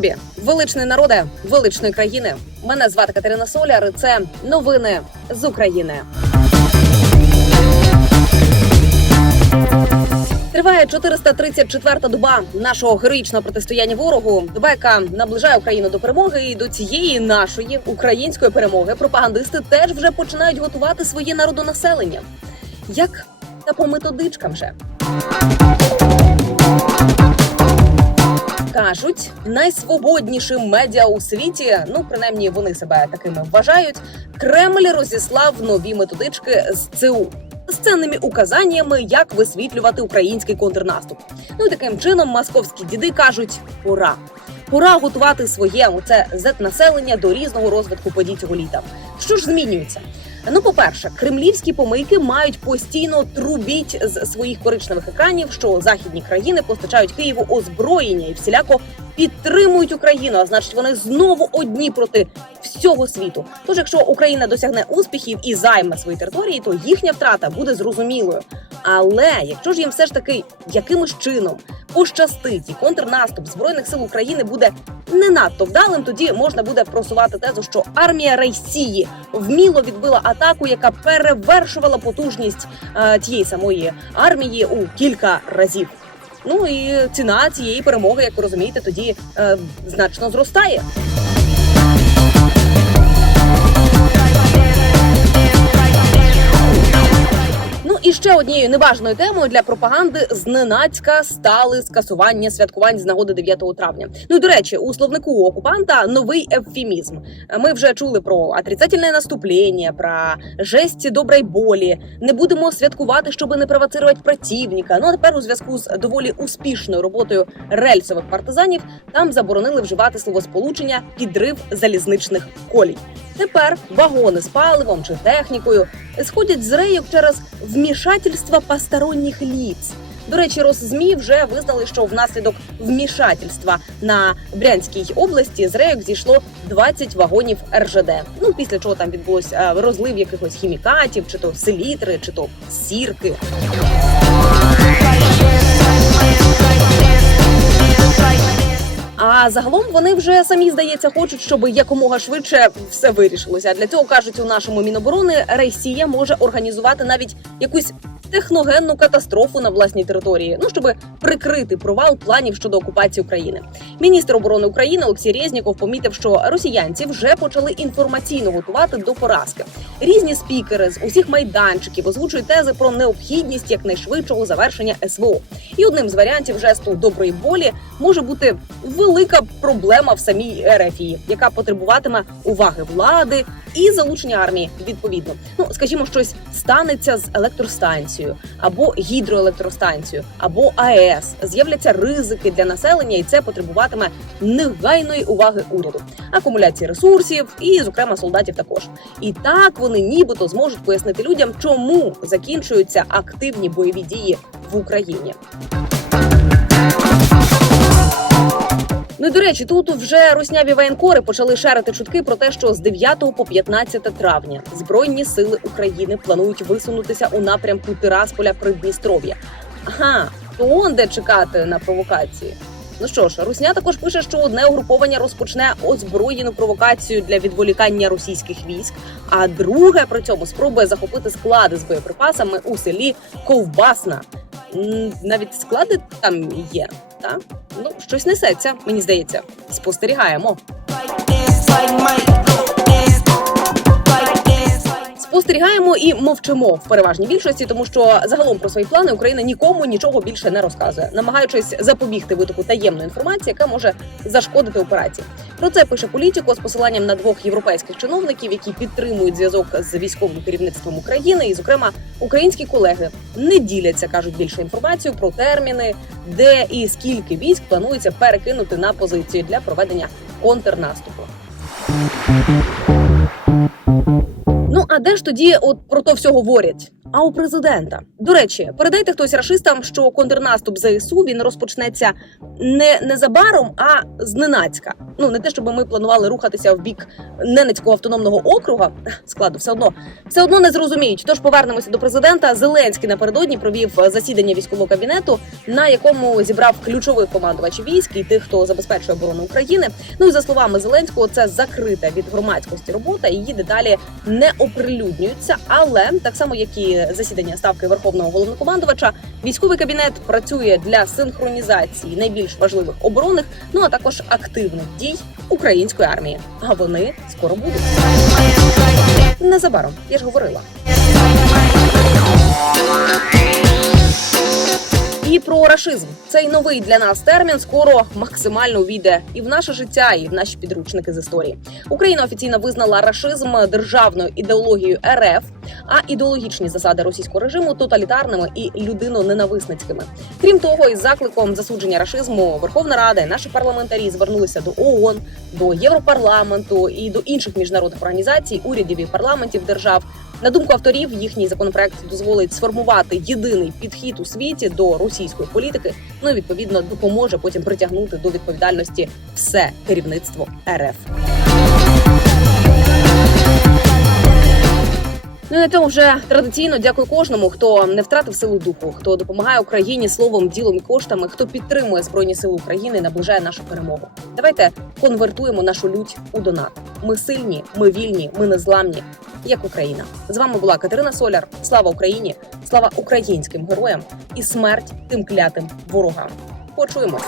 Тобі, величний народе, величної країни. Мене звати Катерина Соляр. і Це новини з України. Триває 434-та доба нашого героїчного протистояння ворогу. Доба, яка наближає Україну до перемоги, і до цієї нашої української перемоги пропагандисти теж вже починають готувати своє народонаселення. Як та по методичкам же. Кажуть, найсвободнішим медіа у світі, ну принаймні вони себе такими вважають. Кремль розіслав нові методички з ЦУ з цінними указаннями, як висвітлювати український контрнаступ. Ну і таким чином московські діди кажуть: пора. Пора готувати своє оце зет-населення до різного розвитку подій цього літа. Що ж змінюється? Ну, по-перше, кремлівські помийки мають постійно трубіть з своїх коричневих екранів, що західні країни постачають Києву озброєння і всіляко підтримують Україну. А значить, вони знову одні проти всього світу. Тож, якщо Україна досягне успіхів і займе свої території, то їхня втрата буде зрозумілою. Але якщо ж їм все ж таки якимось чином пощастить і контрнаступ збройних сил України буде не надто вдалим, тоді можна буде просувати тезу, що армія Росії вміло відбила атаку, яка перевершувала потужність е, тієї самої армії у кілька разів. Ну і ціна цієї перемоги, як ви розумієте, тоді е, значно зростає. Ще однією небажаною темою для пропаганди зненацька стали скасування святкувань з нагоди 9 травня. Ну і до речі, у словнику окупанта новий ефемізм. Ми вже чули про отрицательне наступлення, про жесть доброї болі. Не будемо святкувати, щоб не провоцирувати противника. Ну а тепер у зв'язку з доволі успішною роботою рельсових партизанів там заборонили вживати словосполучення підрив залізничних колій. Тепер вагони з паливом чи технікою сходять з рейок через вмішательство посторонніх ліц. До речі, Росзмі вже визнали, що внаслідок вмішательства на Брянській області з рейок зійшло 20 вагонів РЖД. Ну після чого там відбулося е, розлив якихось хімікатів, чи то селітри, чи то сірки. А загалом вони вже самі здається хочуть, щоб якомога швидше все вирішилося. Для цього кажуть у нашому міноборони Росія може організувати навіть якусь техногенну катастрофу на власній території, ну щоб прикрити провал планів щодо окупації України. Міністр оборони України Олексій Резніков помітив, що росіянці вже почали інформаційно готувати до поразки. Різні спікери з усіх майданчиків озвучують тези про необхідність якнайшвидшого завершення СВО. І одним з варіантів жесту доброї волі може бути велика проблема в самій РФІ, яка потребуватиме уваги влади і залучення армії. Відповідно, ну скажімо, щось станеться з електростанцією або гідроелектростанцією, або АЕС. З'являться ризики для населення, і це потребуватиме негайної уваги уряду, акумуляції ресурсів і, зокрема, солдатів також. І так вони нібито зможуть пояснити людям, чому закінчуються активні бойові дії в Україні. Ну і, до речі, тут вже русняві воєнкори почали шерити чутки про те, що з 9 по 15 травня збройні сили України планують висунутися у напрямку Тирасполя Придністров'я. Ага, то он де чекати на провокації. Ну що ж, Русня також пише, що одне угруповання розпочне озброєну провокацію для відволікання російських військ, а друге при цьому спробує захопити склади з боєприпасами у селі Ковбасна. Навіть склади там є, так? Ну, щось несеться, мені здається. Спостерігаємо. Спостерігаємо і мовчимо в переважній більшості, тому що загалом про свої плани Україна нікому нічого більше не розказує, намагаючись запобігти витоку таємної інформації, яка може зашкодити операції. Про це пише політико з посиланням на двох європейських чиновників, які підтримують зв'язок з військовим керівництвом України, і, зокрема, українські колеги не діляться, кажуть більше інформацію про терміни, де і скільки військ планується перекинути на позиції для проведення контрнаступу. А де ж тоді от про то все говорять? А у президента. До речі, передайте хтось рашистам, що контрнаступ ЗСУ він розпочнеться не незабаром, а зненацька. Ну не те, щоб ми планували рухатися в бік Ненецького автономного округа. Складу все одно все одно не зрозуміють. Тож повернемося до президента. Зеленський напередодні провів засідання військового кабінету, на якому зібрав ключових командувачів військ і тих, хто забезпечує оборону України. Ну і за словами Зеленського, це закрита від громадськості робота. Її деталі не оприлюднюються. Але так само, як і засідання ставки верховного головнокомандувача, військовий кабінет працює для синхронізації найбільш важливих оборонних, ну а також активних дій української армії. А вони скоро будуть незабаром. Я ж говорила. І про рашизм цей новий для нас термін скоро максимально увійде і в наше життя, і в наші підручники з історії. Україна офіційно визнала рашизм державною ідеологією РФ, а ідеологічні засади російського режиму тоталітарними і людиноненависницькими. Крім того, із закликом засудження рашизму Верховна Рада наші парламентарі звернулися до ООН, до Європарламенту і до інших міжнародних організацій, урядів і парламентів держав. На думку авторів, їхній законопроект дозволить сформувати єдиний підхід у світі до російської політики. Ну і відповідно допоможе потім притягнути до відповідальності все керівництво РФ. Ну і на цьому вже традиційно дякую кожному, хто не втратив силу духу, хто допомагає Україні словом, ділом і коштами, хто підтримує збройні сили України, і наближає нашу перемогу. Давайте конвертуємо нашу лють у донат. Ми сильні, ми вільні, ми незламні, як Україна. З вами була Катерина Соляр. Слава Україні! Слава українським героям і смерть тим клятим ворогам. Почуємось.